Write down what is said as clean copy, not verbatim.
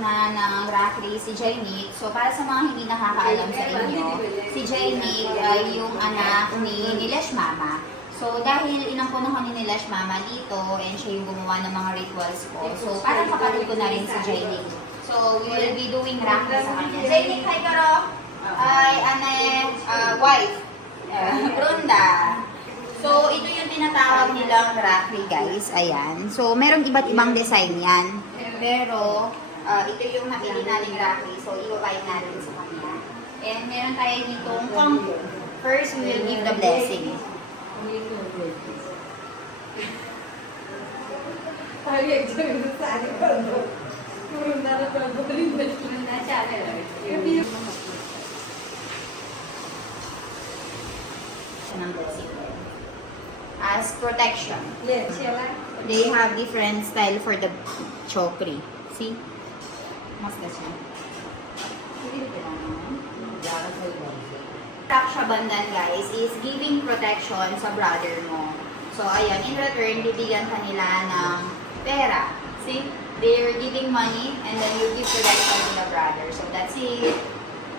na ng Rackley, si Jainique. So, para sa mga hindi nakakaalam sa inyo, si Jainique ay yung anak ni Nilesh Mama. So, dahil inampunan ko ni Nilesh Mama dito, and siya yung gumawa ng mga rituals ko. So, parang kapatid ko na rin si Jainique. So, we will be doing Rackley sa kanya. Jainique, hi Karo! Ay, wife. Brunda. So, ito yung tinatawag nilang Rackley, guys. Ayan. So, merong iba't ibang design yan. Pero, ito yung napili natin Rackley. So, ibabayad natin sa kanya. And meron tayo ditong combo. First, we will give the blessing. Ng blessing. As protection. They have different style for the chokri. See? Mas gasya. Raksha Bandhan, guys, is giving protection sa brother mo. So, ayan, in return, bibigyan ka nila ng pera. See? They're giving money and then you give protection to the brother. So, that's it.